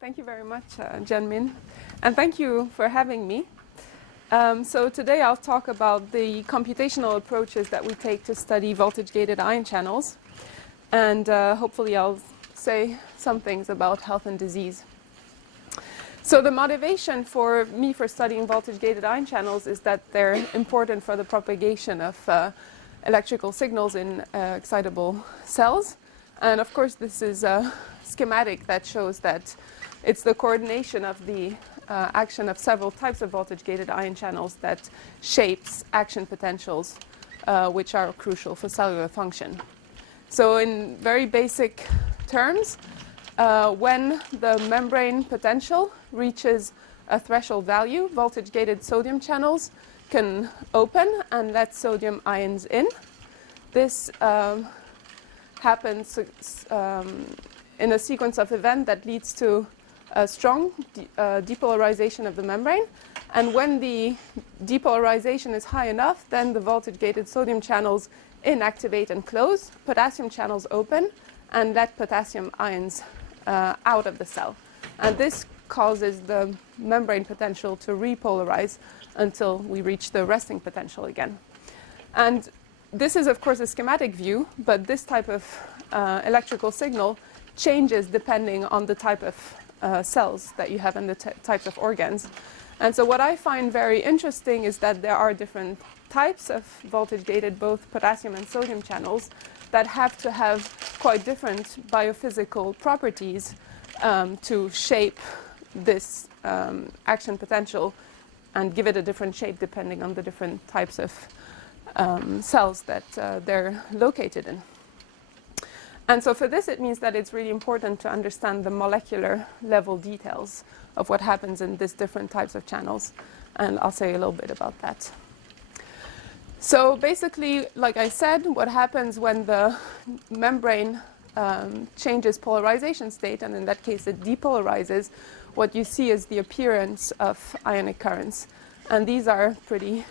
Thank you very much, Jianmin, and thank you for having me. So today I'll talk about the computational approaches that we take to study voltage-gated ion channels, and hopefully I'll say some things about health and disease. So the motivation for me for studying voltage-gated ion channels is that they're important for the propagation of electrical signals in excitable cells. And of course, this is a schematic that shows that it's the coordination of the action of several types of voltage-gated ion channels that shapes action potentials, which are crucial for cellular function. So in very basic terms, when the membrane potential reaches a threshold value, voltage-gated sodium channels can open and let sodium ions in. This happens in a sequence of events that leads to a strong depolarization of the membrane. And when the depolarization is high enough, then the voltage-gated sodium channels inactivate and close, potassium channels open, and let potassium ions out of the cell. And this causes the membrane potential to repolarize until we reach the resting potential again. And this is, of course, a schematic view, but this type of electrical signal changes depending on the type of cells that you have and the types of organs. And so what I find very interesting is that there are different types of voltage-gated, both potassium and sodium channels, that have to have quite different biophysical properties to shape this action potential and give it a different shape depending on the different types of cells that they're located in. And so for this, it means that it's really important to understand the molecular level details of what happens in these different types of channels. And I'll say a little bit about that. So basically, like I said, what happens when the membrane changes polarization state, and in that case it depolarizes, what you see is the appearance of ionic currents. And these are pretty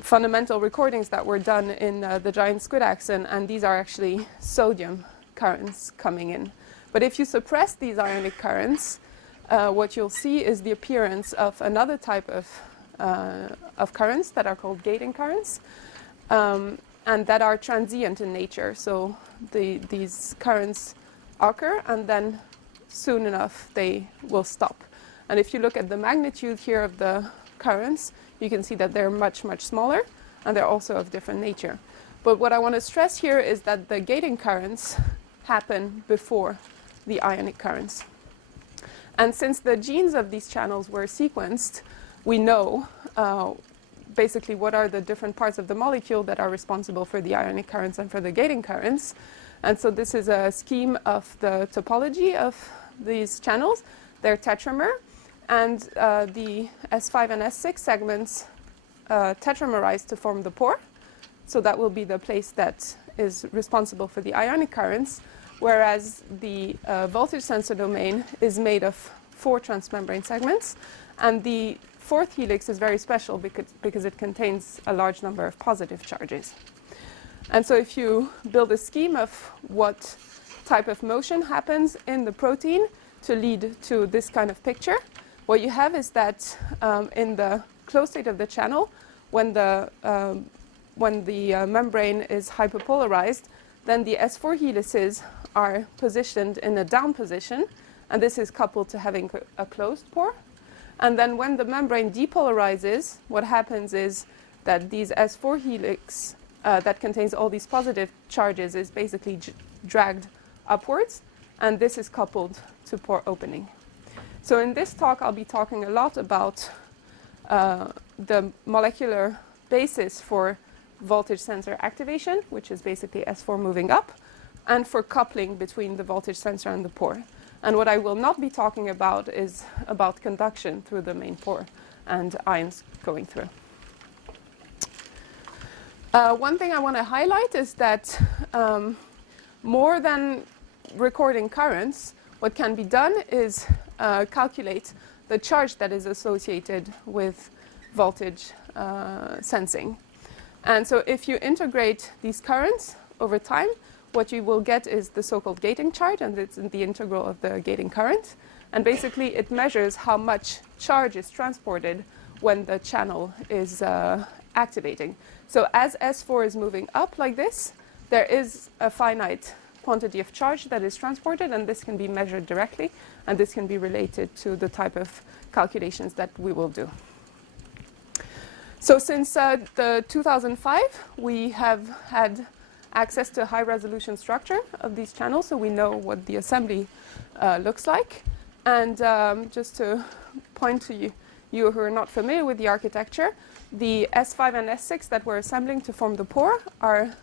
fundamental recordings that were done in the giant squid axon, and these are actually sodium currents coming in. But if you suppress these ionic currents, what you'll see is the appearance of another type of currents that are called gating currents, and that are transient in nature. So these currents occur, and then soon enough they will stop. And if you look at the magnitude here of the currents, you can see that they're much, much smaller, and they're also of different nature. But what I want to stress here is that the gating currents happen before the ionic currents. And since the genes of these channels were sequenced, we know basically what are the different parts of the molecule that are responsible for the ionic currents and for the gating currents. And so this is a scheme of the topology of these channels. They're tetramer. And the S5 and S6 segments tetramerize to form the pore. So that will be the place that is responsible for the ionic currents, whereas the voltage sensor domain is made of 4 transmembrane segments. And the fourth helix is very special because it contains a large number of positive charges. And so if you build a scheme of what type of motion happens in the protein to lead to this kind of picture, what you have is that in the closed state of the channel, when the membrane is hyperpolarized, then the S4 helices are positioned in a down position, and this is coupled to having a closed pore. And then when the membrane depolarizes, what happens is that these S4 helix that contains all these positive charges is basically dragged upwards, and this is coupled to pore opening. So in this talk, I'll be talking a lot about the molecular basis for voltage sensor activation, which is basically S4 moving up, and for coupling between the voltage sensor and the pore. And what I will not be talking about is about conduction through the main pore and ions going through. One thing I want to highlight is that more than recording currents, what can be done is calculate the charge that is associated with voltage sensing. And so if you integrate these currents over time, what you will get is the so-called gating charge, and it's in the integral of the gating current. And basically, it measures how much charge is transported when the channel is activating. So as S4 is moving up like this, there is a finite quantity of charge that is transported, and this can be measured directly, and this can be related to the type of calculations that we will do. So since the 2005, we have had access to a high-resolution structure of these channels, so we know what the assembly looks like. And just to point to you who are not familiar with the architecture, the S5 and S6 that we're assembling to form the pore are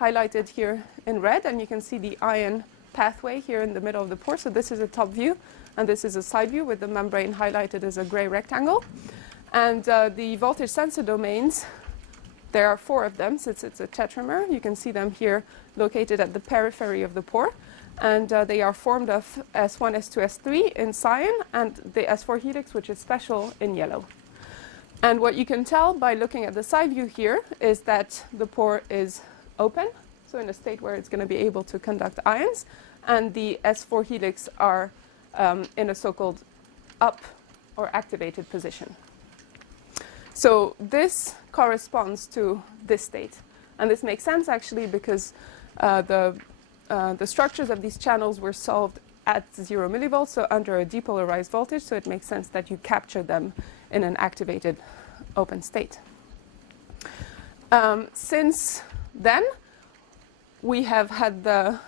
highlighted here in red, and you can see the ion pathway here in the middle of the pore. So this is a top view, and this is a side view with the membrane highlighted as a gray rectangle. And the voltage sensor domains, there are 4 of them, since it's a tetramer. You can see them here located at the periphery of the pore. And they are formed of S1, S2, S3 in cyan, and the S4 helix, which is special, in yellow. And what you can tell by looking at the side view here is that the pore is open, so in a state where it's going to be able to conduct ions, and the S4 helix are in a so-called up or activated position. So this corresponds to this state. And this makes sense, actually, because the structures of these channels were solved at 0 millivolts, so under a depolarized voltage, so it makes sense that you capture them in an activated open state. Since then, we have had the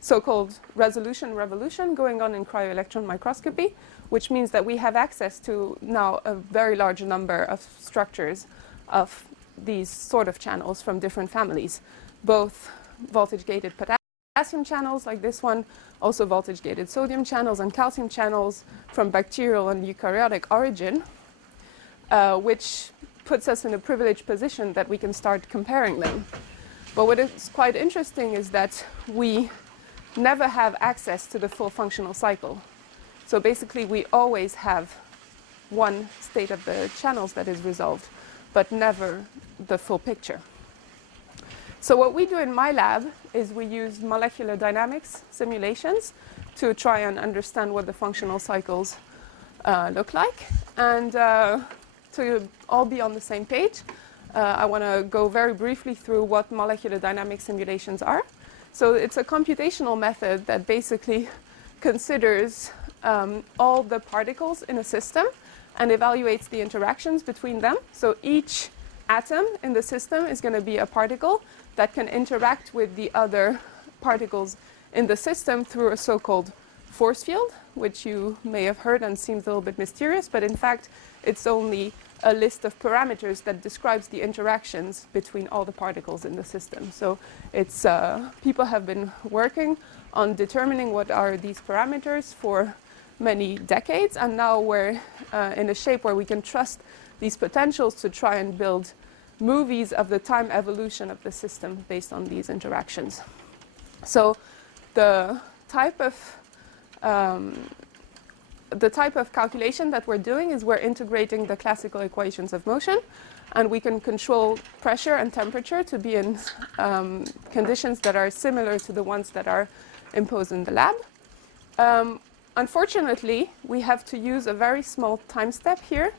so-called resolution revolution going on in cryo-electron microscopy, which means that we have access to now a very large number of structures of these sort of channels from different families, both voltage-gated potassium channels like this one, also voltage-gated sodium channels and calcium channels from bacterial and eukaryotic origin, which puts us in a privileged position that we can start comparing them. But what is quite interesting is that we never have access to the full functional cycle. So basically, we always have one state of the channels that is resolved, but never the full picture. So what we do in my lab is we use molecular dynamics simulations to try and understand what the functional cycles look like. And to all be on the same page, I want to go very briefly through what molecular dynamics simulations are. So it's a computational method that basically considers all the particles in a system and evaluates the interactions between them. So each atom in the system is going to be a particle that can interact with the other particles in the system through a so-called force field, which you may have heard and seems a little bit mysterious, but in fact, it's only a list of parameters that describes the interactions between all the particles in the system. So it's people have been working on determining what are these parameters for many decades, and now we're in a shape where we can trust these potentials to try and build movies of the time evolution of the system based on these interactions. So the type of calculation that we're doing is we're integrating the classical equations of motion, and we can control pressure and temperature to be in conditions that are similar to the ones that are imposed in the lab. Unfortunately, we have to use a very small time step here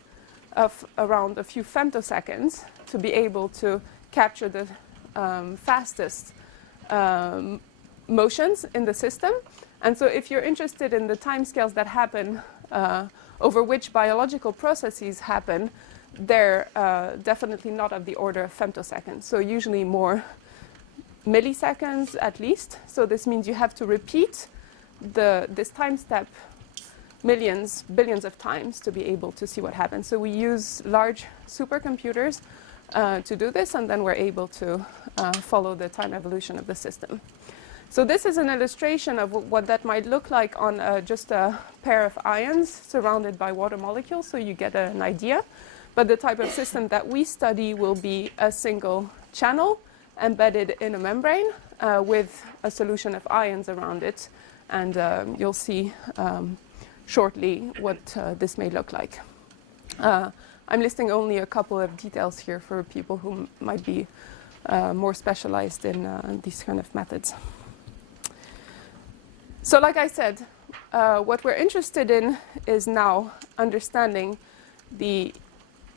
of around a few femtoseconds to be able to capture the fastest motions in the system. And so if you're interested in the timescales that happen over which biological processes happen, they're definitely not of the order of femtoseconds. So usually more milliseconds at least. So this means you have to repeat this time step millions, billions of times to be able to see what happens. So we use large supercomputers to do this, and then we're able to follow the time evolution of the system. So this is an illustration of what that might look like on just a pair of ions surrounded by water molecules, so you get an idea. But the type of system that we study will be a single channel embedded in a membrane with a solution of ions around it. And you'll see shortly what this may look like. I'm listing only a couple of details here for people who might be more specialized in these kind of methods. So like I said, what we're interested in is now understanding the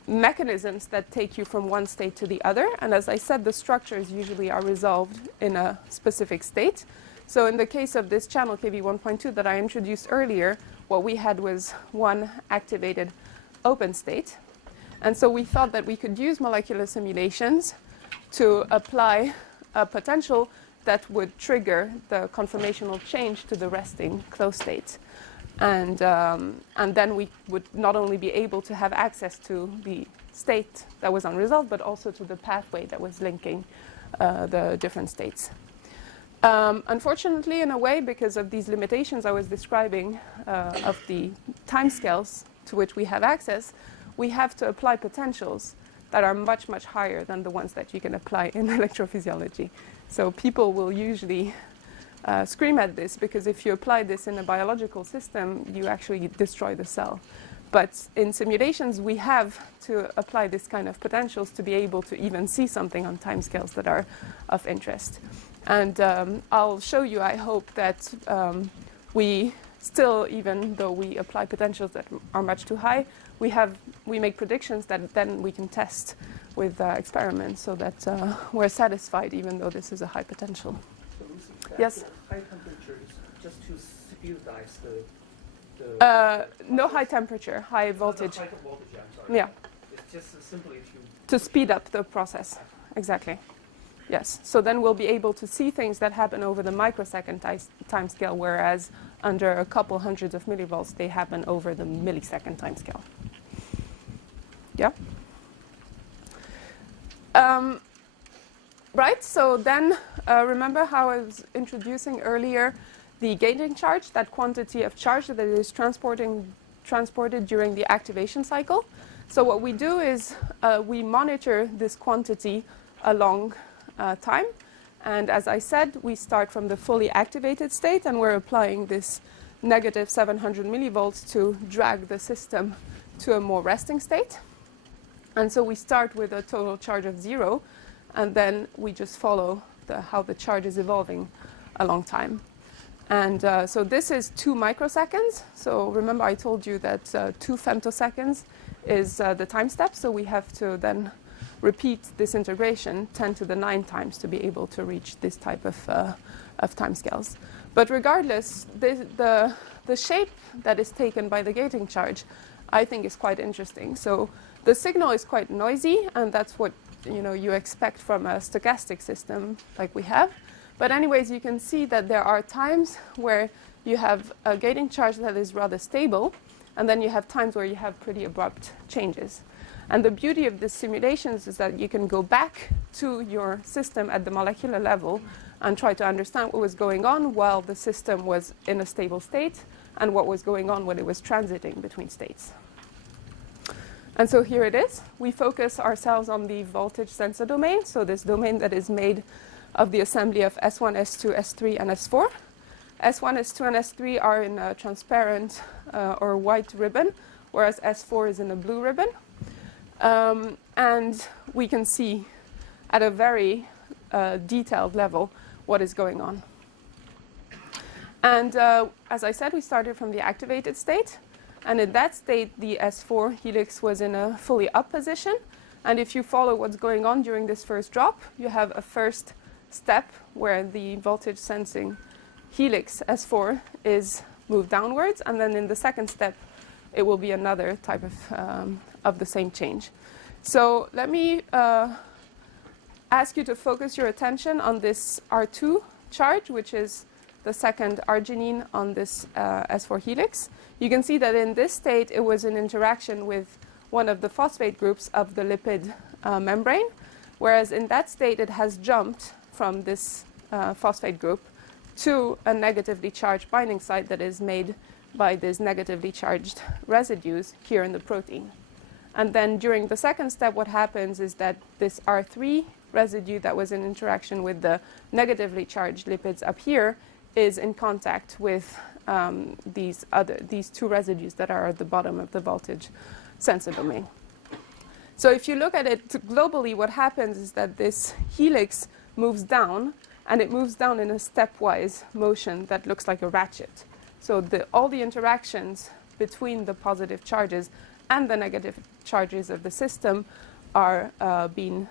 mechanisms that take you from one state to the other. And as I said, the structures usually are resolved in a specific state. So in the case of this channel Kv1.2 that I introduced earlier, what we had was one activated open state. And so we thought that we could use molecular simulations to apply a potential that would trigger the conformational change to the resting closed state. And then we would not only be able to have access to the state that was unresolved, but also to the pathway that was linking the different states. Unfortunately, in a way, because of these limitations I was describing of the timescales to which we have access, we have to apply potentials that are much, much higher than the ones that you can apply in electrophysiology. So people will usually scream at this, because if you apply this in a biological system, you actually destroy the cell. But in simulations, we have to apply this kind of potentials to be able to even see something on timescales that are of interest. And I'll show you, I hope, that we still, even though we apply potentials that are much too high, we make predictions that then we can test with experiments, so that we're satisfied even though this is a high potential. So Lucie, yes? High temperature is just to speedize the no high temperature, high voltage. High voltage, I'm sorry. Yeah. It's just simply to speed up the process. Exactly. Yes. So then we'll be able to see things that happen over the microsecond time scale, whereas under a couple hundreds of millivolts, they happen over the millisecond time scale. Yeah? Right, so then remember how I was introducing earlier the gating charge, that quantity of charge that is transported during the activation cycle. So what we do is we monitor this quantity along time. And as I said, we start from the fully activated state, and we're applying this negative 700 millivolts to drag the system to a more resting state. And so we start with a total charge of 0, and then we just follow how the charge is evolving along time. And so this is 2 microseconds. So remember I told you that 2 femtoseconds is the time step. So we have to then repeat this integration 10 to the 9 times to be able to reach this type of time scales. But regardless, the shape that is taken by the gating charge, I think, is quite interesting. So the signal is quite noisy, and that's what you expect from a stochastic system like we have. But anyways, you can see that there are times where you have a gating charge that is rather stable, and then you have times where you have pretty abrupt changes. And the beauty of these simulations is that you can go back to your system at the molecular level and try to understand what was going on while the system was in a stable state, and what was going on when it was transiting between states. And so here it is. We focus ourselves on the voltage sensor domain, so this domain that is made of the assembly of S1, S2, S3, and S4. S1, S2, and S3 are in a transparent or white ribbon, whereas S4 is in a blue ribbon. And we can see at a very detailed level what is going on. And as I said, we started from the activated state. And in that state, the S4 helix was in a fully up position. And if you follow what's going on during this first drop, you have a first step where the voltage sensing helix S4 is moved downwards. And then in the second step, it will be another type of the same change. So let me ask you to focus your attention on this R2 charge, which is the second arginine on this S4 helix. You can see that in this state, it was an interaction with one of the phosphate groups of the lipid membrane, whereas in that state, it has jumped from this phosphate group to a negatively charged binding site that is made by these negatively charged residues here in the protein. And then during the second step, what happens is that this R3 residue that was in interaction with the negatively charged lipids up here is in contact with these 2 residues that are at the bottom of the voltage sensor domain. So if you look at it globally, what happens is that this helix moves down, and it moves down in a stepwise motion that looks like a ratchet. So all the interactions between the positive charges and the negative charges of the system are being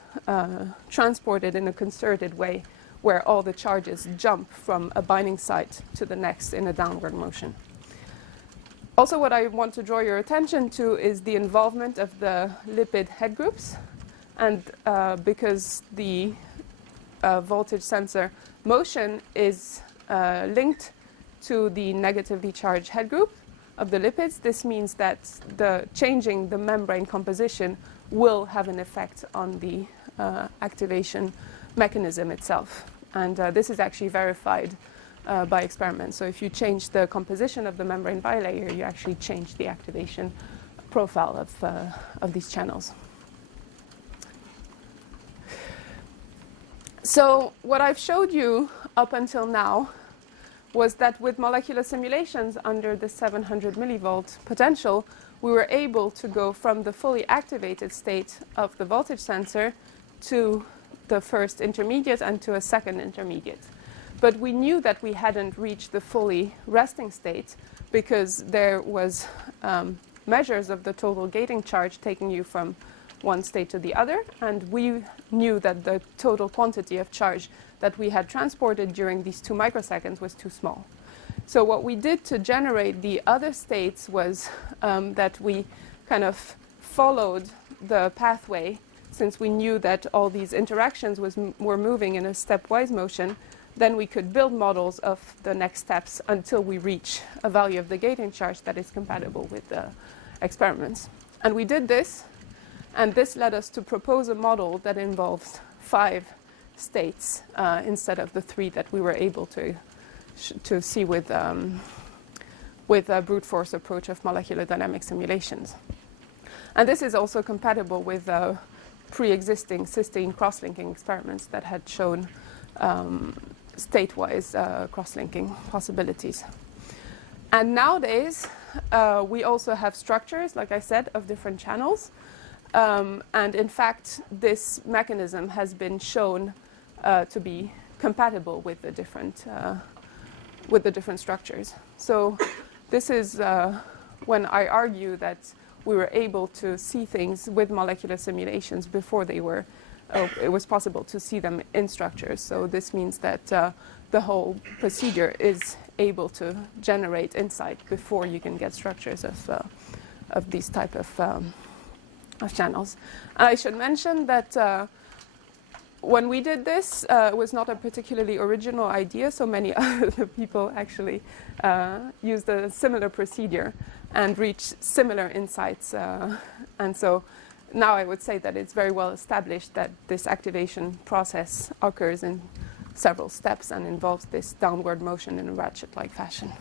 transported in a concerted way, where all the charges jump from a binding site to the next in a downward motion. Also, what I want to draw your attention to is the involvement of the lipid head groups. And because the voltage sensor motion is linked to the negatively charged head group of the lipids, this means that changing the membrane composition will have an effect on the activation mechanism itself. And this is actually verified by experiments. So if you change the composition of the membrane bilayer, you actually change the activation profile of these channels. So what I've showed you up until now was that with molecular simulations under the 700 millivolt potential, we were able to go from the fully activated state of the voltage sensor to the first intermediate and to a second intermediate. But we knew that we hadn't reached the fully resting state because there was measures of the total gating charge taking you from one state to the other, and we knew that the total quantity of charge that we had transported during these 2 microseconds was too small. So what we did to generate the other states was that we kind of followed the pathway, since we knew that all these interactions were moving in a stepwise motion. Then we could build models of the next steps until we reach a value of the gating charge that is compatible with the experiments. And we did this, and this led us to propose a model that involves 5 states instead of the 3 that we were able to see with a brute force approach of molecular dynamic simulations. And this is also compatible with pre-existing cysteine cross-linking experiments that had shown state-wise cross-linking possibilities. And nowadays, we also have structures, like I said, of different channels. And in fact, this mechanism has been shown to be compatible with the different structures. So this is when I argue that we were able to see things with molecular simulations before they were it was possible to see them in structures. So this means that the whole procedure is able to generate insight before you can get structures of these type of channels. And I should mention that when we did this, it was not a particularly original idea, so many other people actually used a similar procedure and reached similar insights. And so now I would say that it's very well established that this activation process occurs in several steps and involves this downward motion in a ratchet-like fashion.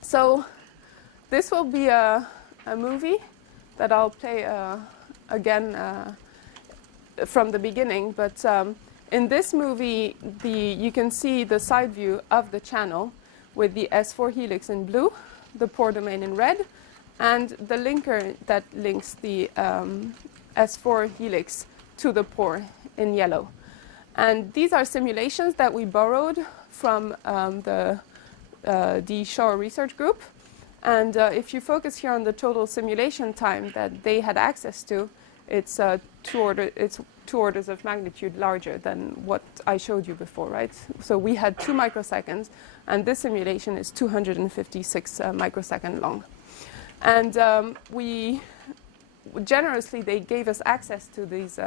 So this will be a movie that I'll play again from the beginning. But in this movie, you can see the side view of the channel with the S4 helix in blue, the pore domain in red, and the linker that links the S4 helix to the pore in yellow. And these are simulations that we borrowed from the D. Shaw research group. And if you focus here on the total simulation time that they had access to, it's 2 orders of magnitude larger than what I showed you before, right? So we had 2 microseconds, and this simulation is 256 microseconds long. And generously, they gave us access to these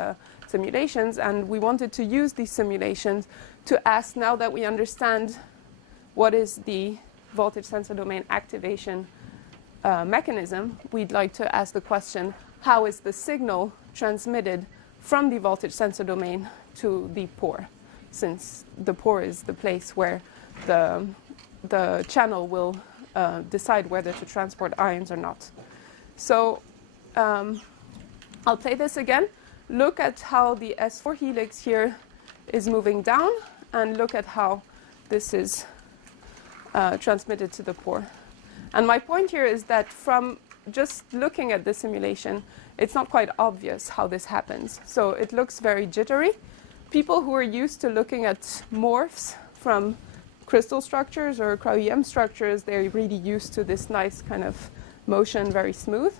simulations, and we wanted to use these simulations to ask, now that we understand what is the voltage sensor domain activation mechanism, we'd like to ask the question, how is the signal transmitted from the voltage sensor domain to the pore, since the pore is the place where the channel will decide whether to transport ions or not. So I'll play this again. Look at how the S4 helix here is moving down, and look at how this is transmitted to the pore. And my point here is that from just looking at the simulation, it's not quite obvious how this happens. So it looks very jittery. People who are used to looking at morphs from crystal structures or cryo-EM structures, they're really used to this nice kind of motion, very smooth.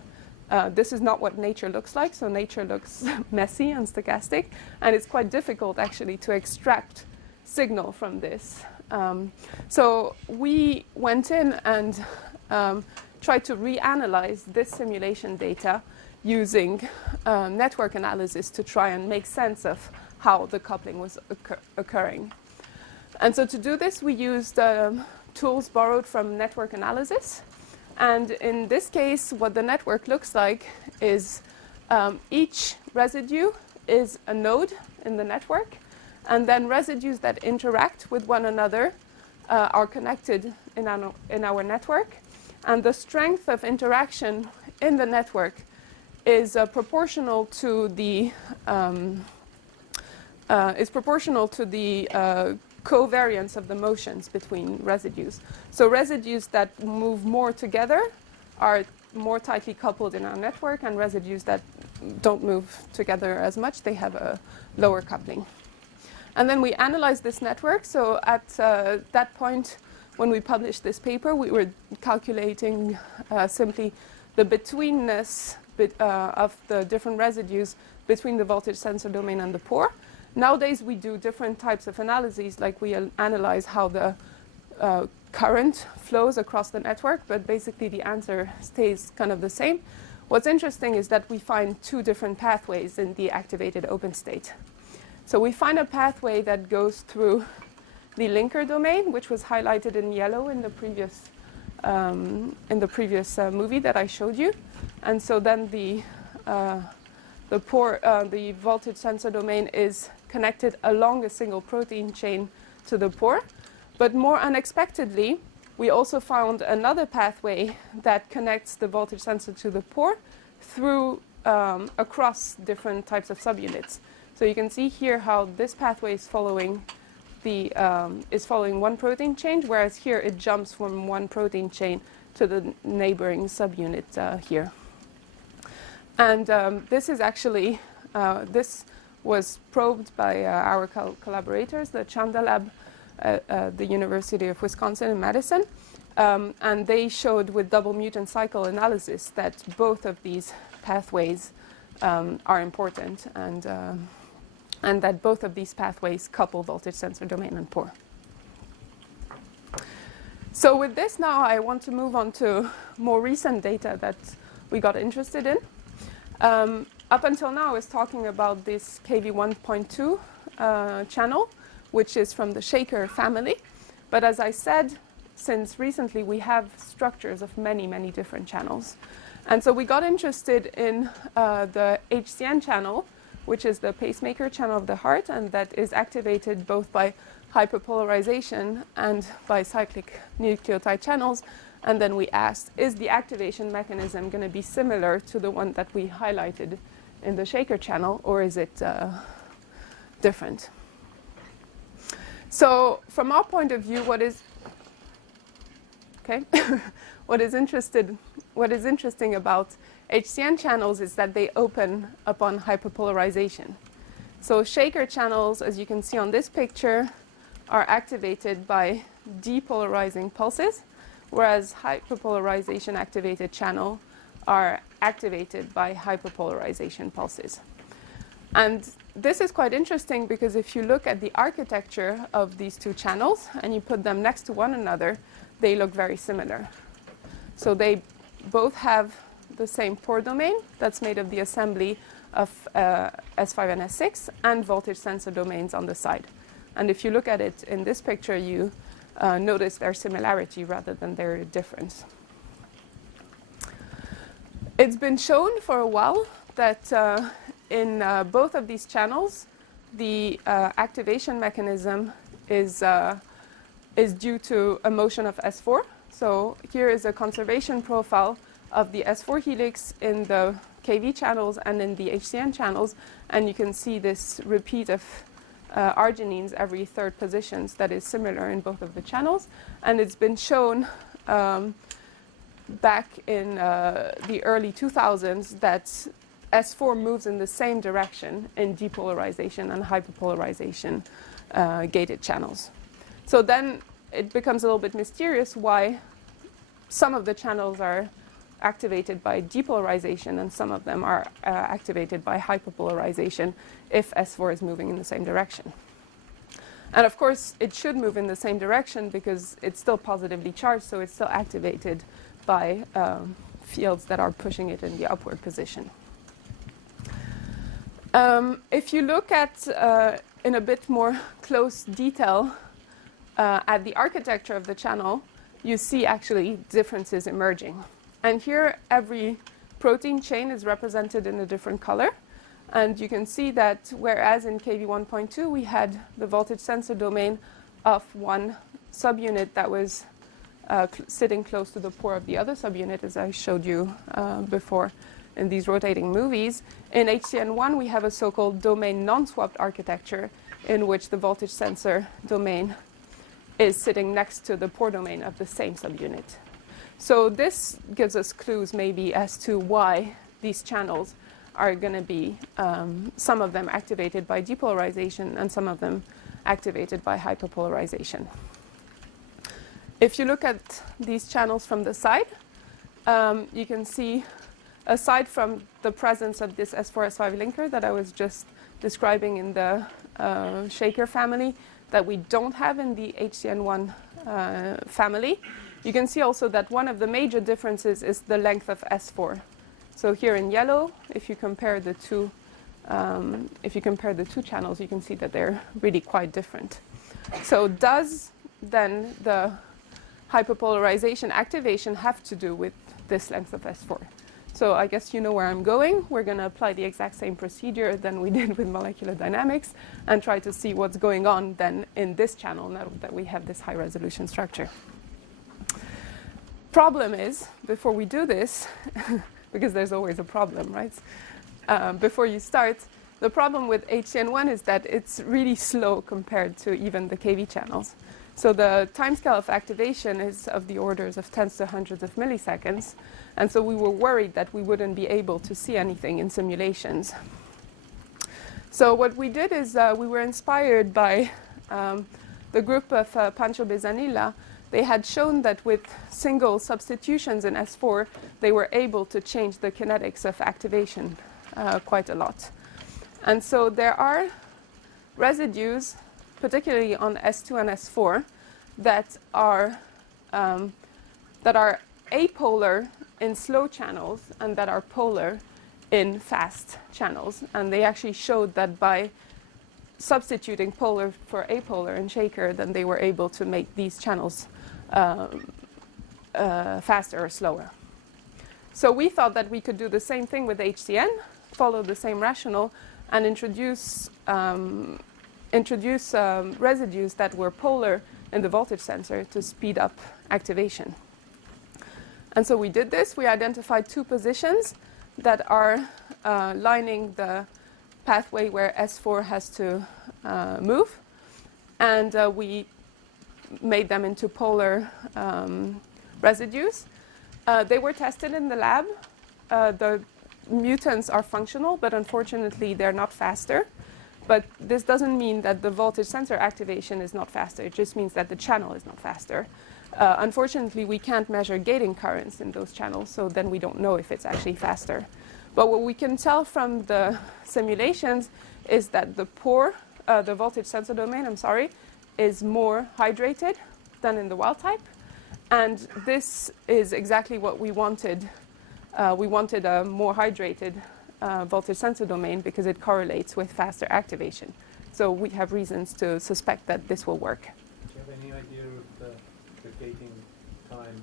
This is not what nature looks like, so nature looks messy and stochastic, and it's quite difficult actually to extract signal from this. So we went in and tried to reanalyze this simulation data using network analysis to try and make sense of how the coupling was occurring. And so to do this, we used tools borrowed from network analysis. And in this case, what the network looks like is each residue is a node in the network, and then residues that interact with one another are connected in our network. And the strength of interaction in the network is proportional to the covariance of the motions between residues. So residues that move more together are more tightly coupled in our network, and residues that don't move together as much, they have a lower coupling. And then we analyzed this network. So at that point, when we published this paper, we were calculating simply the betweenness of the different residues between the voltage sensor domain and the pore. Nowadays, we do different types of analyses, like we analyze how the current flows across the network, but basically the answer stays kind of the same. What's interesting is that we find two different pathways in the activated open state. So we find a pathway that goes through the linker domain, which was highlighted in yellow in the previous movie that I showed you. And so then the voltage sensor domain is connected along a single protein chain to the pore. But more unexpectedly, we also found another pathway that connects the voltage sensor to the pore through across different types of subunits. So you can see here how this pathway is following one protein chain, whereas here it jumps from one protein chain to the neighboring subunit here. And this is actually, this was probed by our collaborators, the Chanda Lab at the University of Wisconsin in Madison. And they showed with double mutant cycle analysis that both of these pathways are important, and that both of these pathways couple voltage sensor domain and pore. So with this now, I want to move on to more recent data that we got interested in. Up until now, I was talking about this KV1.2 channel, which is from the Shaker family. But as I said, since recently, we have structures of many, many different channels. And so we got interested in the Htn channel, which is the pacemaker channel of the heart, and that is activated both by hyperpolarization and by cyclic nucleotide channels. And then we asked, is the activation mechanism going to be similar to the one that we highlighted in the Shaker channel, or is it different? So from our point of view, what is interesting about Htn channels is that they open upon hyperpolarization. So Shaker channels, as you can see on this picture, are activated by depolarizing pulses, whereas hyperpolarization activated channel are activated by hyperpolarization pulses. And this is quite interesting because if you look at the architecture of these two channels and you put them next to one another, they look very similar. So they both have the same pore domain that's made of the assembly of S5 and S6 and voltage sensor domains on the side. And if you look at it in this picture, you notice their similarity rather than their difference. It's been shown for a while that in both of these channels, the activation mechanism is due to a motion of S4. So here is a conservation profile of the S4 helix in the KV channels and in the Htn channels. And you can see this repeat of arginines every third positions that is similar in both of the channels. And it's been shown back in the early 2000s that S4 moves in the same direction in depolarization and hyperpolarization gated channels. So then it becomes a little bit mysterious why some of the channels are activated by depolarization and some of them are activated by hyperpolarization if S4 is moving in the same direction. And of course, it should move in the same direction because it's still positively charged, so it's still activated by fields that are pushing it in the upward position. If you look at, in a bit more close detail, at the architecture of the channel, you see actually differences emerging. And here, every protein chain is represented in a different color. And you can see that whereas in KV 1.2 we had the voltage sensor domain of one subunit that was sitting close to the pore of the other subunit, as I showed you before in these rotating movies, in HTN1 we have a so-called domain non-swapped architecture in which the voltage sensor domain is sitting next to the pore domain of the same subunit. So this gives us clues maybe as to why these channels are going to be, some of them activated by depolarization and some of them activated by hyperpolarization. If you look at these channels from the side, you can see, aside from the presence of this S4-S5 linker that I was just describing in the shaker family that we don't have in the HTN1 family, you can see also that one of the major differences is the length of S4. So here in yellow, if you compare the two channels, you can see that they're really quite different. So does then the hyperpolarization activation have to do with this length of S4? So I guess you know where I'm going. We're going to apply the exact same procedure than we did with molecular dynamics and try to see what's going on then in this channel now that we have this high resolution structure. Problem is, before we do this, because there's always a problem, right? Before you start, the problem with HTN1 is that it's really slow compared to even the KV channels. So the timescale of activation is of the orders of tens to hundreds of milliseconds. And so we were worried that we wouldn't be able to see anything in simulations. So what we did is we were inspired by the group of Pancho Bezzanilla. They had shown that with single substitutions in S4, they were able to change the kinetics of activation quite a lot. And so there are residues, particularly on S2 and S4, that are apolar in slow channels and that are polar in fast channels. And they actually showed that by substituting polar for apolar in shaker, then they were able to make these channels faster or slower. So we thought that we could do the same thing with HTN, follow the same rationale, and introduce residues that were polar in the voltage sensor to speed up activation. And so we did this. We identified two positions that are lining the pathway where S4 has to move. And we made them into polar residues. They were tested in the lab. The mutants are functional, but unfortunately they're not faster. But this doesn't mean that the voltage sensor activation is not faster. It just means that the channel is not faster. Unfortunately, we can't measure gating currents in those channels, so then we don't know if it's actually faster. But what we can tell from the simulations is that the voltage sensor domain, is more hydrated than in the wild type. And this is exactly what we wanted. We wanted a more hydrated voltage sensor domain because it correlates with faster activation. So we have reasons to suspect that this will work. Do you have any idea of the gating time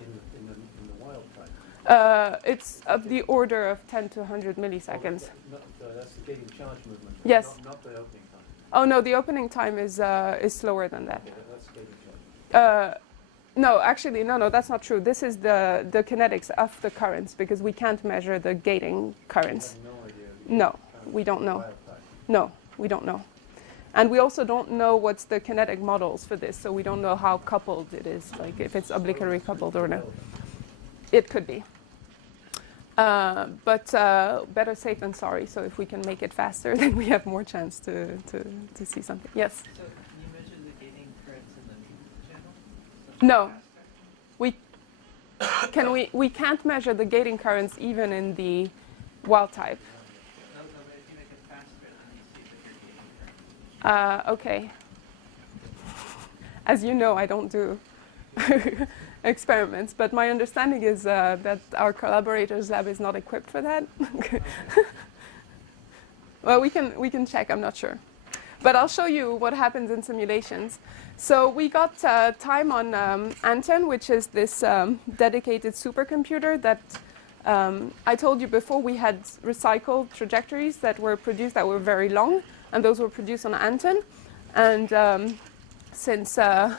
in the wild type? It's of the order of 10 to 100 milliseconds. That's the gating charge movement. Yes. Not the opening time. Oh no, the opening time is slower than that. Yeah, that's gating charge. No, actually, no, that's not true. This is the kinetics of the currents because we can't measure the gating currents. You have no idea. No, we don't know. No, we don't know. And we also don't know what's the kinetic models for this, so we don't know how coupled it is, like if it's obliquely coupled or not. It could be. But better safe than sorry. So if we can make it faster, then we have more chance to see something. Yes? So can you measure the gating currents in the mutant channel? No. We can't measure the gating currents even in the wild type. No, but if you make it faster, then you see the gating currents. Okay. As you know, I don't do experiments, but my understanding is that our collaborators' lab is not equipped for that. Well, we can check. I'm not sure, but I'll show you what happens in simulations. So we got time on Anton, which is this dedicated supercomputer that I told you before. We had recycled trajectories that were produced that were very long, and those were produced on Anton. And since the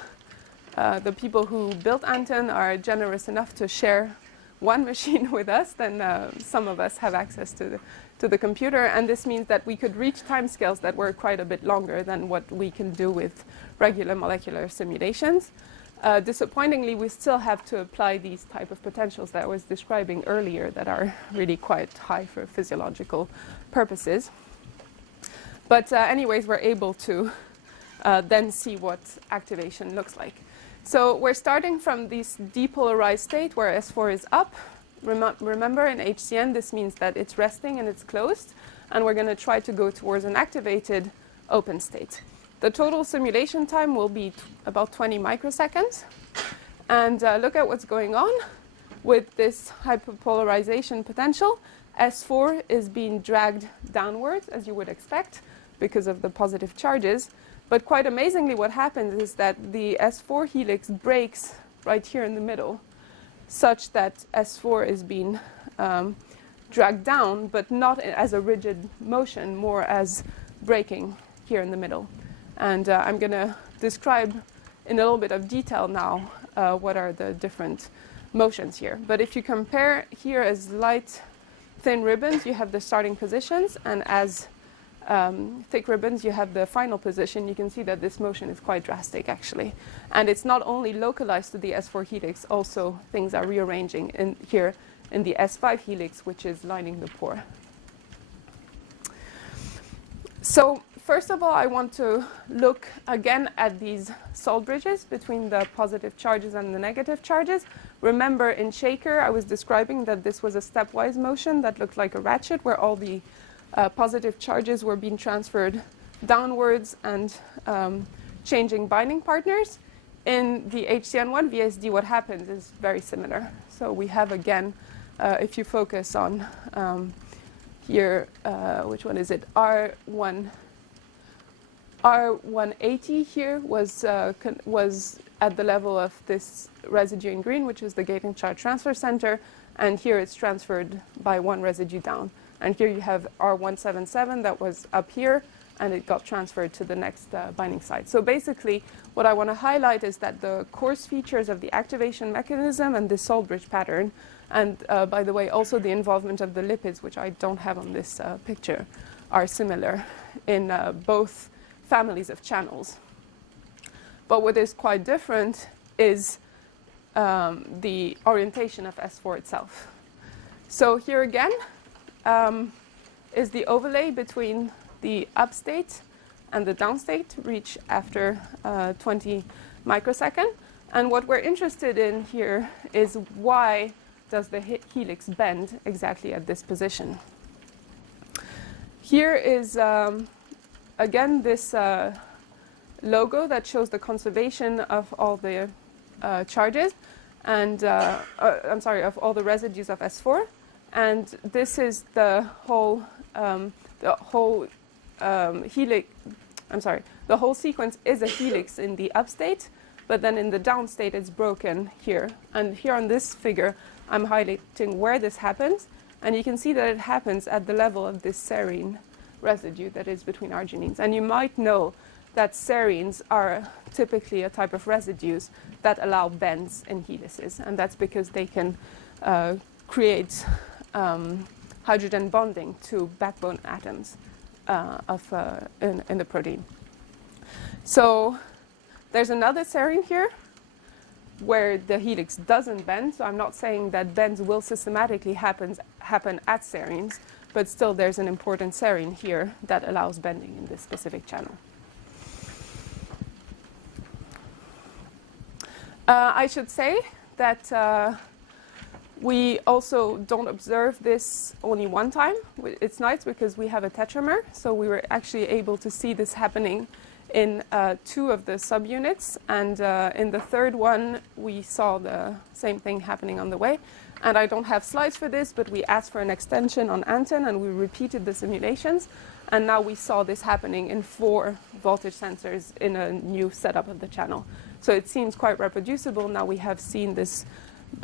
people who built Anton are generous enough to share one machine with us, then some of us have access to the computer. And this means that we could reach timescales that were quite a bit longer than what we can do with regular molecular simulations. Disappointingly, we still have to apply these type of potentials that I was describing earlier that are really quite high for physiological purposes. But anyways, we're able to then see what activation looks like. So we're starting from this depolarized state where S4 is up. Remember, in HCN, this means that it's resting and it's closed. And we're going to try to go towards an activated open state. The total simulation time will be about 20 microseconds. And look at what's going on with this hyperpolarization potential. S4 is being dragged downwards, as you would expect, because of the positive charges. But quite amazingly, what happens is that the S4 helix breaks right here in the middle, such that S4 is being dragged down, but not as a rigid motion, more as breaking here in the middle. And I'm going to describe in a little bit of detail now what are the different motions here. But if you compare here as light, thin ribbons, you have the starting positions, and as thick ribbons, you have the final position. You can see that this motion is quite drastic, actually. And it's not only localized to the S4 helix, also things are rearranging in here in the S5 helix, which is lining the pore. So first of all, I want to look again at these salt bridges between the positive charges and the negative charges. Remember, in Shaker, I was describing that this was a stepwise motion that looked like a ratchet, where all the positive charges were being transferred downwards and changing binding partners. In the HCN1 VSD, what happens is very similar. So we have, again, if you focus on here, which one is it? R180 here was at the level of this residue in green, which is the gating charge transfer center. And here it's transferred by one residue down. And here you have R177 that was up here, and it got transferred to the next binding site. So basically, what I want to highlight is that the coarse features of the activation mechanism and the salt bridge pattern, and by the way, also the involvement of the lipids, which I don't have on this picture, are similar in both families of channels. But what is quite different is the orientation of S4 itself. So here again, is the overlay between the up state and the down state reached after 20 microseconds. And what we're interested in here is why does the helix bend exactly at this position. Here is, again, this logo that shows the conservation of all the charges, and of all the residues of S4. And this is the whole helix. The whole sequence is a helix in the up state, but then in the down state it's broken here. And here on this figure, I'm highlighting where this happens, and you can see that it happens at the level of this serine residue that is between arginines. And you might know that serines are typically a type of residues that allow bends in helices, and that's because they can create hydrogen bonding to backbone atoms in the protein. So there's another serine here where the helix doesn't bend. So I'm not saying that bends will systematically happen at serines, but still there's an important serine here that allows bending in this specific channel. I should say that we also don't observe this only one time. It's nice because we have a tetramer, so we were actually able to see this happening in 2 of the subunits, and in the 3rd one we saw the same thing happening on the way. And I don't have slides for this, but we asked for an extension on Anton and we repeated the simulations, and now we saw this happening in 4 voltage sensors in a new setup of the channel. So it seems quite reproducible. Now we have seen this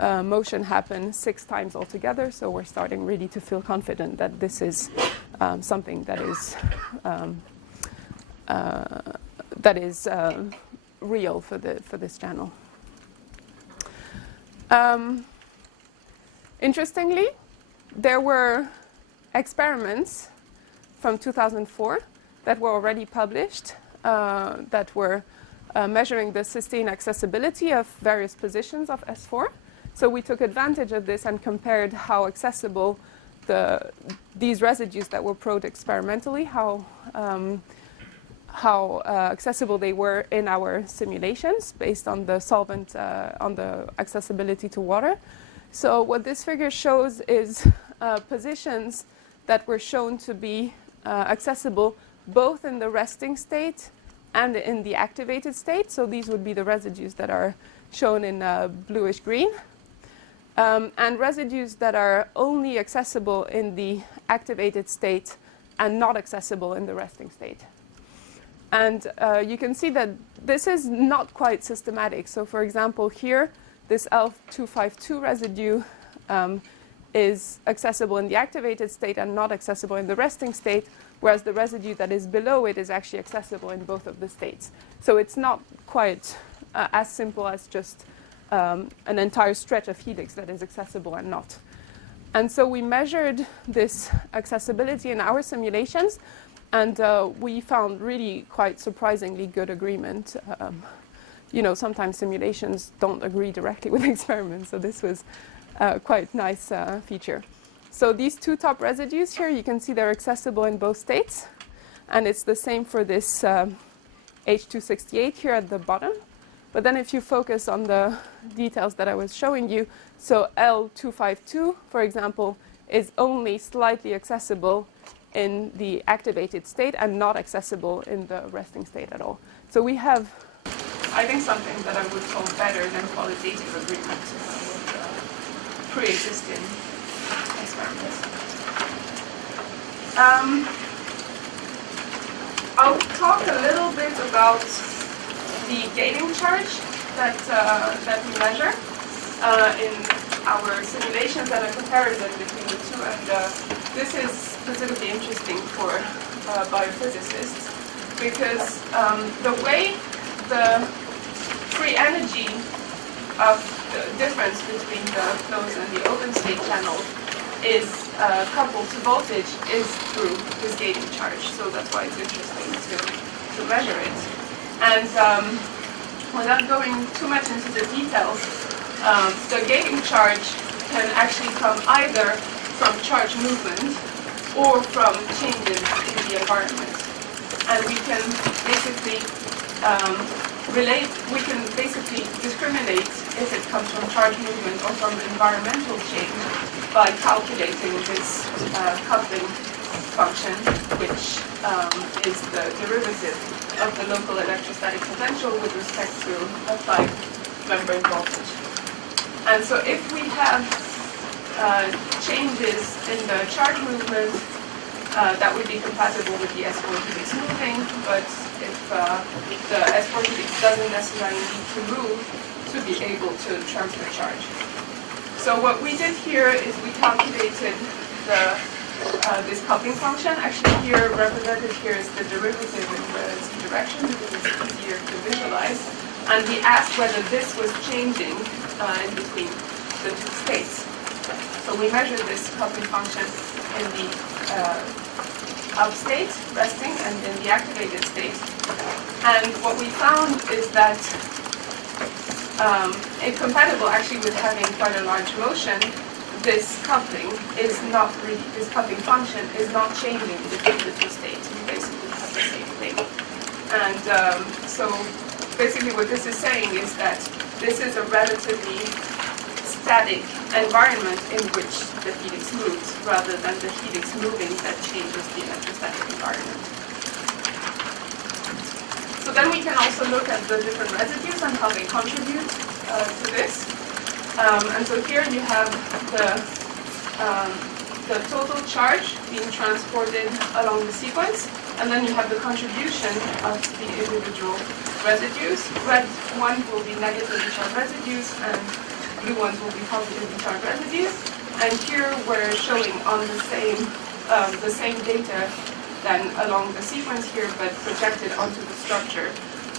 motion happen 6 times altogether, so we're starting really to feel confident that this is something that is real for this channel. Interestingly, there were experiments from 2004 that were already published that were measuring the sustained accessibility of various positions of S4. So we took advantage of this and compared how accessible these residues that were probed experimentally, how accessible they were in our simulations based on the solvent, on the accessibility to water. So what this figure shows is positions that were shown to be accessible both in the resting state and in the activated state. So these would be the residues that are shown in bluish green. And residues that are only accessible in the activated state and not accessible in the resting state. And you can see that this is not quite systematic. So for example, here, this L252 residue is accessible in the activated state and not accessible in the resting state, whereas the residue that is below it is actually accessible in both of the states. So it's not quite as simple as just an entire stretch of helix that is accessible and not. And so we measured this accessibility in our simulations, and we found really quite surprisingly good agreement. You know, sometimes simulations don't agree directly with experiments, so this was quite nice feature. So these 2 top residues here, you can see they're accessible in both states, and it's the same for this H268 here at the bottom. But then if you focus on the details that I was showing you, so L252, for example, is only slightly accessible in the activated state and not accessible in the resting state at all. So we have, I think, something that I would call better than qualitative agreement with pre-existing experiments. I'll talk a little bit about the gating charge that we measure in our simulations and a comparison between the 2. And this is specifically interesting for biophysicists because the way the free energy of the difference between the closed and the open state channel is coupled to voltage is through this gating charge. So that's why it's interesting to measure it. And without going too much into the details, the gating charge can actually come either from charge movement or from changes in the environment. And we can basically discriminate if it comes from charge movement or from environmental change by calculating this coupling function, which is the derivative of the local electrostatic potential with respect to applied membrane voltage. And so if we have changes in the charge movement, that would be compatible with the S4 helix moving, but if the S4 helix doesn't necessarily need to move to be able to transfer charge. So what we did here is we calculated this coupling function. Actually here, represented here is the derivative in the z direction because it's easier to visualize. And we asked whether this was changing in between the 2 states. So we measured this coupling function in the up state, resting, and in the activated state. And what we found is that incompatible actually with having quite a large motion, this coupling is not really, this coupling function is not changing between the two states. You basically have the same thing. And so basically what this is saying is that this is a relatively static environment in which the helix moves, rather than the helix moving that changes the electrostatic environment. So then we can also look at the different residues and how they contribute to this. And so here you have the total charge being transported along the sequence, and then you have the contribution of the individual residues. Red ones will be negatively charged residues, and blue ones will be positively charged residues. And here we're showing on the same data than along the sequence here, but projected onto the structure.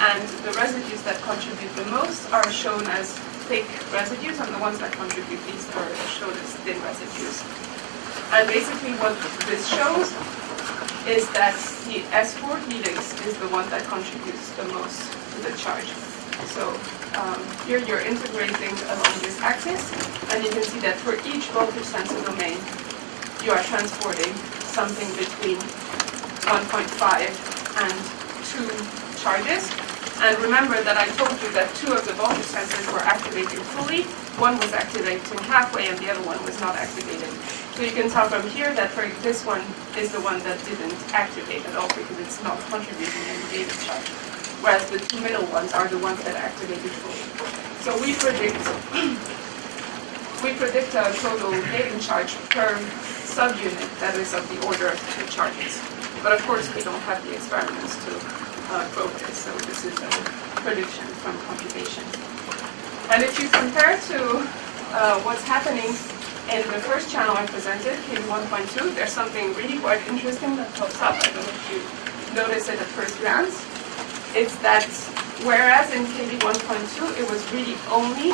And the residues that contribute the most are shown as thick residues, and the ones that contribute least are shown as thin residues. And basically what this shows is that the S4 helix is the one that contributes the most to the charge. So here you're integrating along this axis, and you can see that for each voltage sensor domain, you are transporting something between 1.5 and 2 charges. And remember that I told you that 2 of the voltage sensors were activated fully. One was activating halfway, and the other one was not activated. So you can tell from here that for this one is the one that didn't activate at all, because it's not contributing any data charge. Whereas the 2 middle ones are the ones that activated fully. So we predict a total gating charge per subunit that is of the order of 2 charges. But of course, we don't have the experiments to probe this, so this is a prediction from computation. And if you compare to what's happening in the first channel I presented, KB1.2, there's something really quite interesting that pops up. I don't know if you notice it at first glance. It's that whereas in KB1.2 it was really only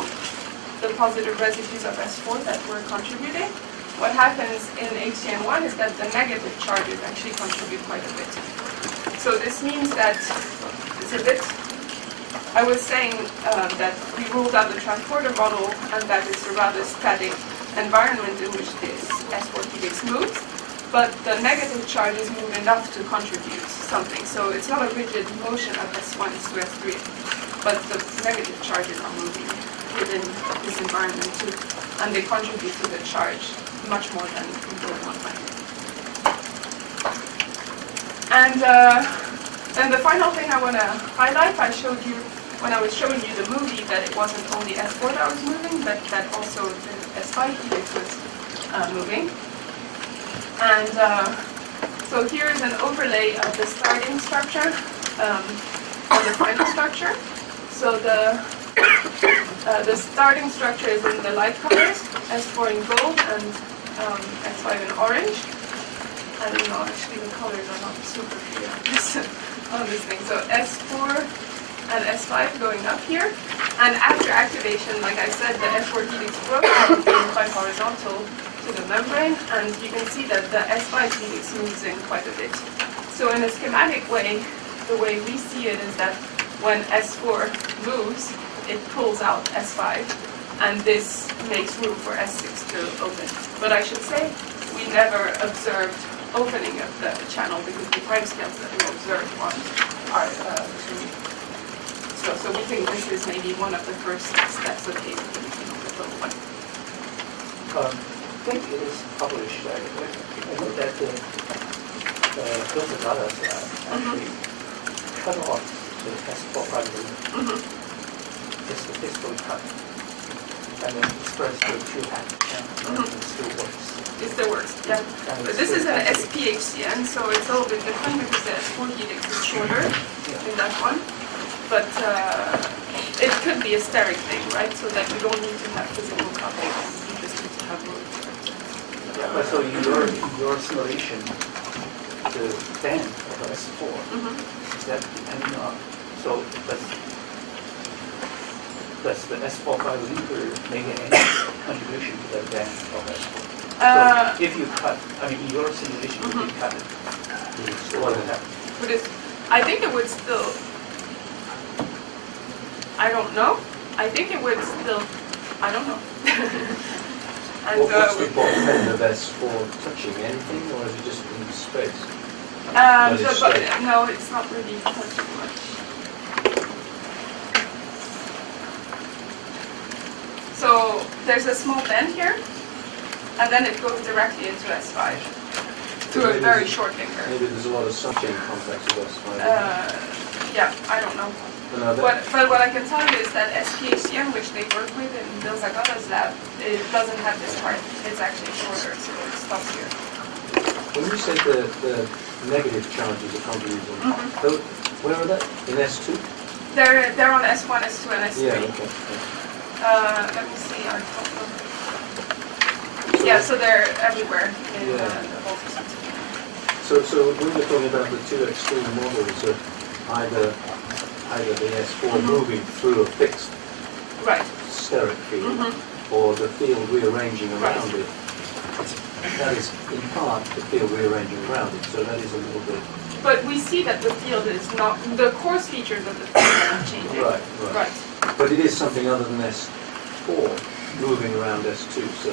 the positive residues of S4 that were contributing, what happens in Htn1 is that the negative charges actually contribute quite a bit. So this means that it's a bit, I was saying that we ruled out the transporter model, and that it's a rather static environment in which this S4 helix moves, but the negative charges move enough to contribute something. So it's not a rigid motion of S1 to S3, but the negative charges are moving within this environment too, and they contribute to the charge much more than in 1.2. And then the final thing I want to highlight, I showed you when I was showing you the movie that it wasn't only S4 that was moving, but that also the S5 helix was moving. And so here is an overlay of the starting structure and the final structure. So the starting structure is in the light colors, S4 in gold and S5 in orange. I don't know, actually the colors are not super clear on this thing. So S4 and S5 going up here. And after activation, like I said, the S4 helix broke and became quite horizontal to the membrane. And you can see that the S5 helix moves in quite a bit. So in a schematic way, the way we see it is that when S4 moves, it pulls out S5. And this makes room for S6 to open. But I should say, we never observed opening of the channel because the timescales that we observed are too. So we think this is maybe one of the first steps of capability of the probe. I think it is published. I know that those data actually cut off the S4 fiber. Just the physical cut. And then express the 2 half channel. It still works. It still works, yeah. But this is an SPHCN, so it's a little bit different because the S4 helix is shorter in that one. But it could be a steric thing, right? So that you don't need to have physical coupling. You just need to have room. Yeah, but so your simulation, the band of S4, is that depending on, so does the S4 fiber linker make any contribution to that band of S4? So if you cut, I mean, in your simulation, if you cut it, what would happen? But I think it would still, I don't know, I think it would still, I don't know. And, What's the bottom end of S4 touching anything, or is it just in space? No, it's not really touching much. So there's a small bend here, and then it goes directly into S5 through a very short finger. Maybe there's a lot of subchain contacts with S5. Yeah, I don't know. But what I can tell you is that SPHCM, which they work with in Bill Zagata's lab, it doesn't have this part. It's actually shorter, so it stops here. When you say the negative charges are contributing, where are they? In S2? They're on S1, S2, and S3. Yeah, okay. Let me see. I don't know. Yeah, so they're everywhere in the voltage sensor. So when you're talking about the two extreme models of either the S4 moving through a fixed steric field or the field rearranging around it, that is in part the field rearranging around it, so that is a little bit... But we see that the field is not, the coarse features of the field are not changing. Right. But it is something other than S4 moving around S2, so...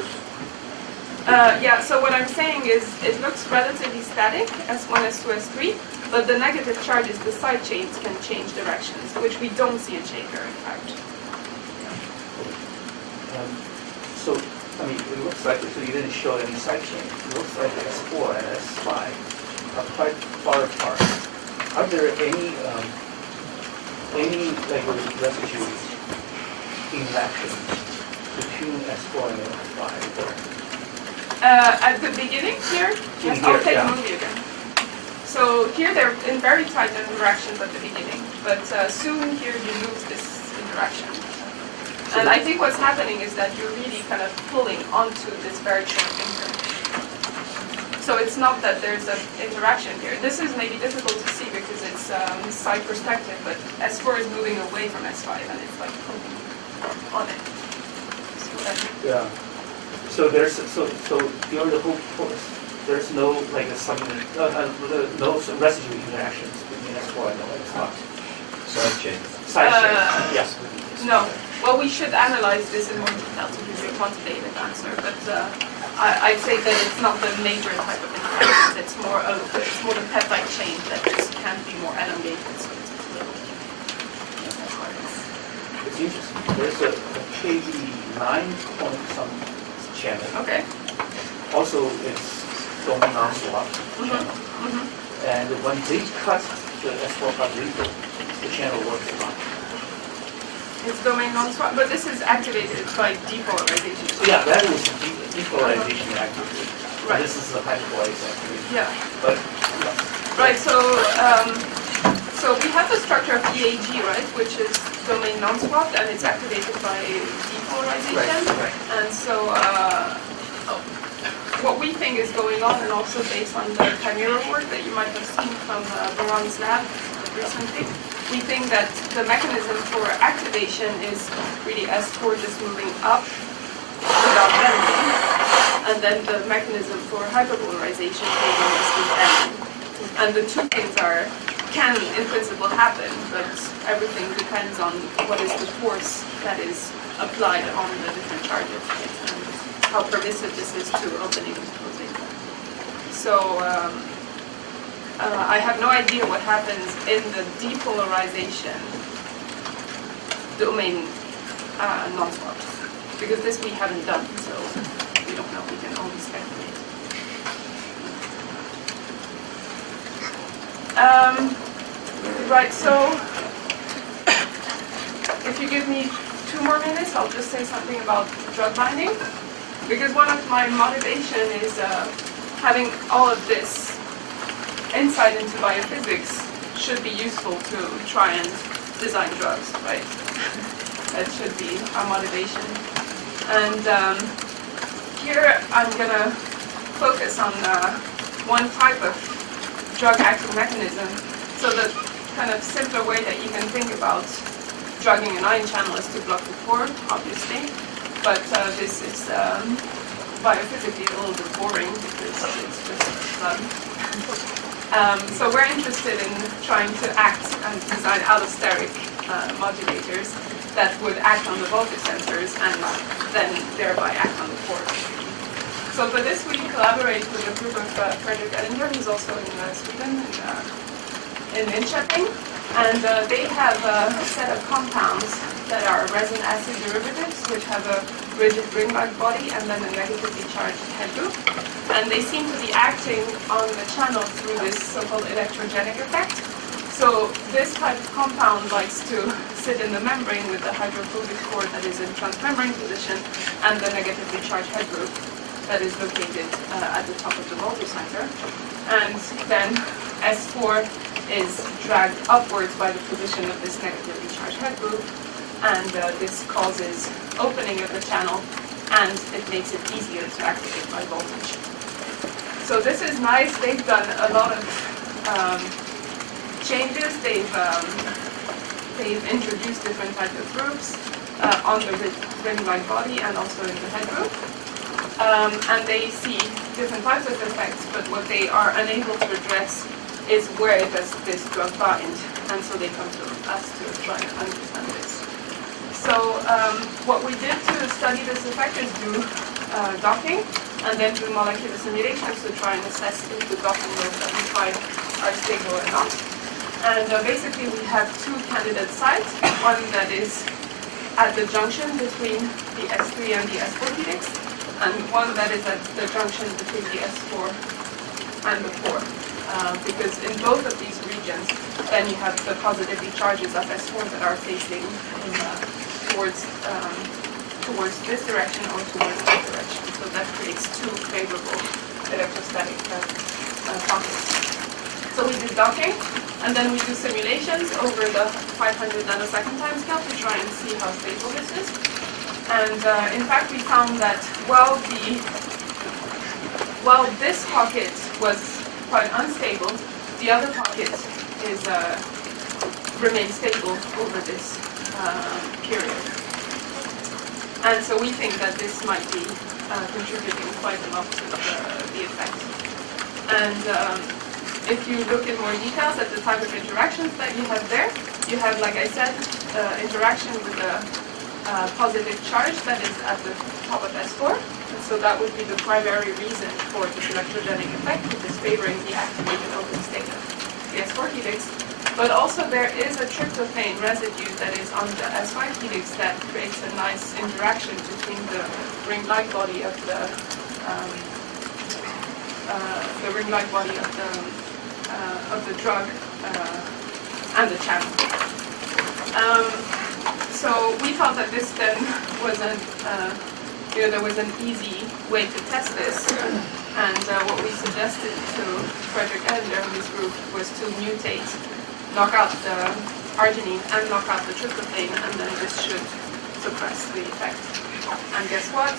Yeah, so what I'm saying is it looks relatively static, S1, S2, S3, but the negative charges, the side chains, can change directions, which we don't see in Shaker, in fact. So, I mean, it looks like, so you didn't show any side chain. It looks like S4 and S5 are quite far apart. Are there any like residue interaction between S4 and S5? At the beginning here, yes, I'll take a movie again. So here they're in very tight interactions at the beginning, but soon here you lose this interaction. And I think what's happening is that you're really kind of pulling onto this very short finger. So it's not that there's an interaction here. This is maybe difficult to see because it's side perspective, but S4 is moving away from S5 and it's like pulling on it. Yeah. So there's during the whole course, there's no like no residue interactions between S4 and S5. Side chain. Side chain. Yes. No. Well, we should analyze this in more detail to give you a quantitative answer, but I'd say that it's not the major type of interactions. It's more the peptide chain that just can be more elongated. So it's a little. It's interesting. There's a KB9 point some channel. Okay. Also, it's domain non-swap channel. And when they cut the S4 fiber, the channel works not. It's domain non-swap, but this is activated by depolarization. So yeah, that is depolarization activity. Right. This is the hyperpolarized activity. Yeah. But right. So we have the structure of EAG, right, which is domain non-swapped, and it's activated by depolarization. Right. And so what we think is going on, and also based on the chimera work that you might have seen from Baran's lab recently, we think that the mechanism for activation is really S4 just moving up without bending, and then the mechanism for hyperpolarization taking is the bend. And the two things can in principle happen, but everything depends on what is the force that is applied on the different charges and how permissive this is to opening and closing. So I have no idea what happens in the depolarization domain non-swap, because this we haven't done, so we don't know. We can only speculate. Right, so if you give me 2 more minutes, I'll just say something about drug binding, because one of my motivation is having all of this insight into biophysics should be useful to try and design drugs, right? That should be our motivation. And here I'm going to focus on one type of drug-acting mechanism. So the kind of simpler way that you can think about drugging an ion channel is to block the pore, obviously. But this is biophysically a little bit boring because it's just blood. So we're interested in trying to act and design allosteric modulators that would act on the voltage sensors and then thereby act on the port. So for this, we collaborate with a group of Fredrik Ellinger, who's also in Sweden, in Linköping, and they have a set of compounds that are resin acid derivatives, which have a rigid ring-like body and then a negatively charged head group. And they seem to be acting on the channel through this so-called electrogenic effect. So this type of compound likes to sit in the membrane with the hydrophobic core that is in transmembrane position and the negatively charged head group that is located at the top of the voltage sensor. And then S4 is dragged upwards by the position of this negatively charged head group, and this causes opening of the channel, and it makes it easier to activate by voltage. So this is nice. They've done a lot of changes. They've introduced different types of groups on the ring-like body and also in the head group. And they see different types of effects, but what they are unable to address is where does this drug bind, and so they come to us to try and understand this. So what we did to study this effect is do docking and then do molecular simulations to try and assess if the docking modes that we find are stable or not. And basically we have two candidate sites, one that is at the junction between the S3 and the S4 helix, and one that is at the junction between the S4 and the 4. Because in both of these regions, then you have the positively charges of S4 that are facing towards this direction or towards that direction. So that creates two favorable electrostatic pockets. So we did docking, and then we do simulations over the 500 nanosecond time scale to try and see how stable this is. And in fact, we found that while this pocket was quite unstable, the other pocket is remains stable over this period. And so we think that this might be contributing quite a lot to the effect. And if you look in more details at the type of interactions that you have there, you have, like I said, interaction with a positive charge that is at the top of S4. And so that would be the primary reason for this electrogenic effect, which is favoring the activated open state of the S4 helix. But also there is a tryptophan residue that is on the S5 helix that creates a nice interaction between the ring-like body of the ring-like body of the drug and the channel. So we thought that this then was there was an easy way to test this, and what we suggested to Fredrik Ellinger and his group was to mutate, knock out the arginine and knock out the tryptophan, and then this should suppress the effect. And guess what?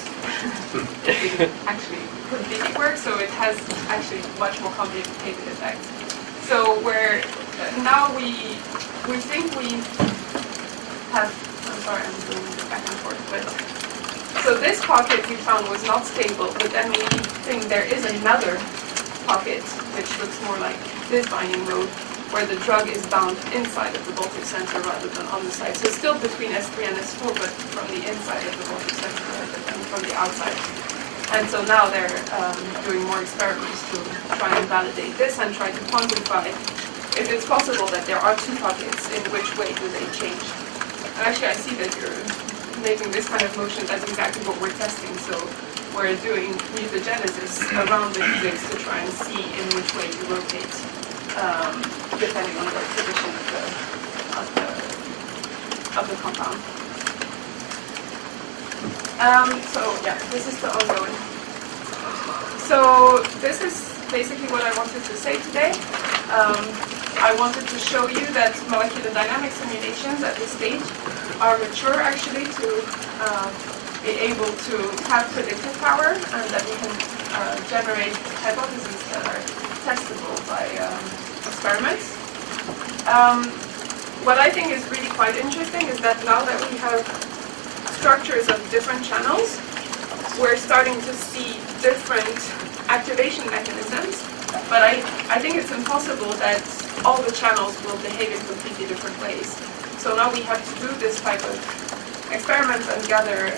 It didn't actually completely work, so it has actually much more complicated effect. So now we think we have, I'm sorry, I'm doing the back and forth, but so this pocket we found was not stable, but then we think there is another pocket which looks more like this binding mode, where the drug is bound inside of the voltage sensor rather than on the side. So still between S3 and S4, but from the inside of the voltage sensor rather than from the outside. And so now they're doing more experiments to try and validate this and try to quantify if it's possible that there are two pockets, in which way do they change. And actually I see that you're making this kind of motion. That's exactly what we're testing. So we're doing mutagenesis around the helix to try and see in which way you rotate, depending on the position of the compound. So yeah, this is the ongoing. So this is basically what I wanted to say today. I wanted to show you that molecular dynamics simulations at this stage are mature actually to be able to have predictive power, and that we can generate hypotheses that are testable by experiments. What I think is really quite interesting is that now that we have structures of different channels, we're starting to see different activation mechanisms, but I think it's impossible that all the channels will behave in completely different ways. So now we have to do this type of experiments and gather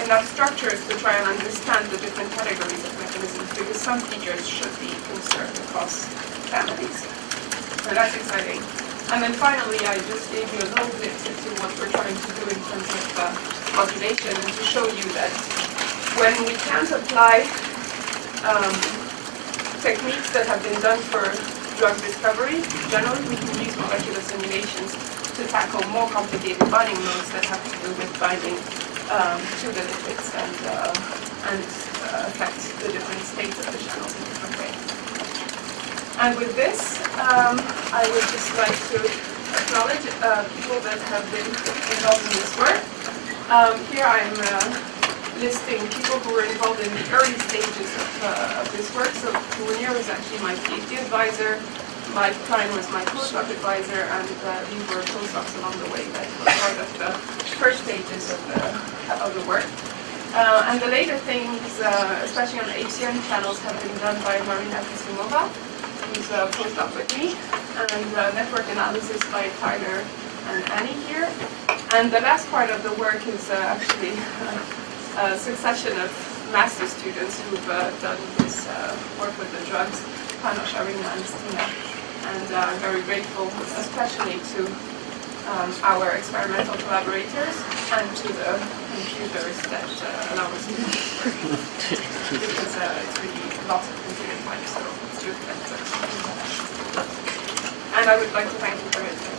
enough structures to try and understand the different categories of mechanisms, because some features should be conserved across families. So that's exciting. And then finally, I just gave you a little glimpse into what we're trying to do in terms of modulation, and to show you that when we can't apply techniques that have been done for drug discovery, generally we can use molecular simulations to tackle more complicated binding modes that have to do with binding to the lipids and affect the different states of the channels in different ways. And with this, I would just like to acknowledge people that have been involved in this work. Here I'm listing people who were involved in the early stages of this work. So Munir was actually my Ph.D. advisor, Mike Klein was my postdoc advisor, and these were postdocs along the way that were part of the first stages of the work. And the later things, especially on the Htn channels, have been done by Marina Kasimova, who's a postdoc with me, and network analysis by Tyler and Annie here. And the last part of the work is actually a succession of master students who've done this work with the drugs, Panos, Arina, and Stina. And I'm very grateful, especially to our experimental collaborators and to the computers that allow us to do this work. Because it's really lots of computing time, so it's good that. And I would like to thank you for it.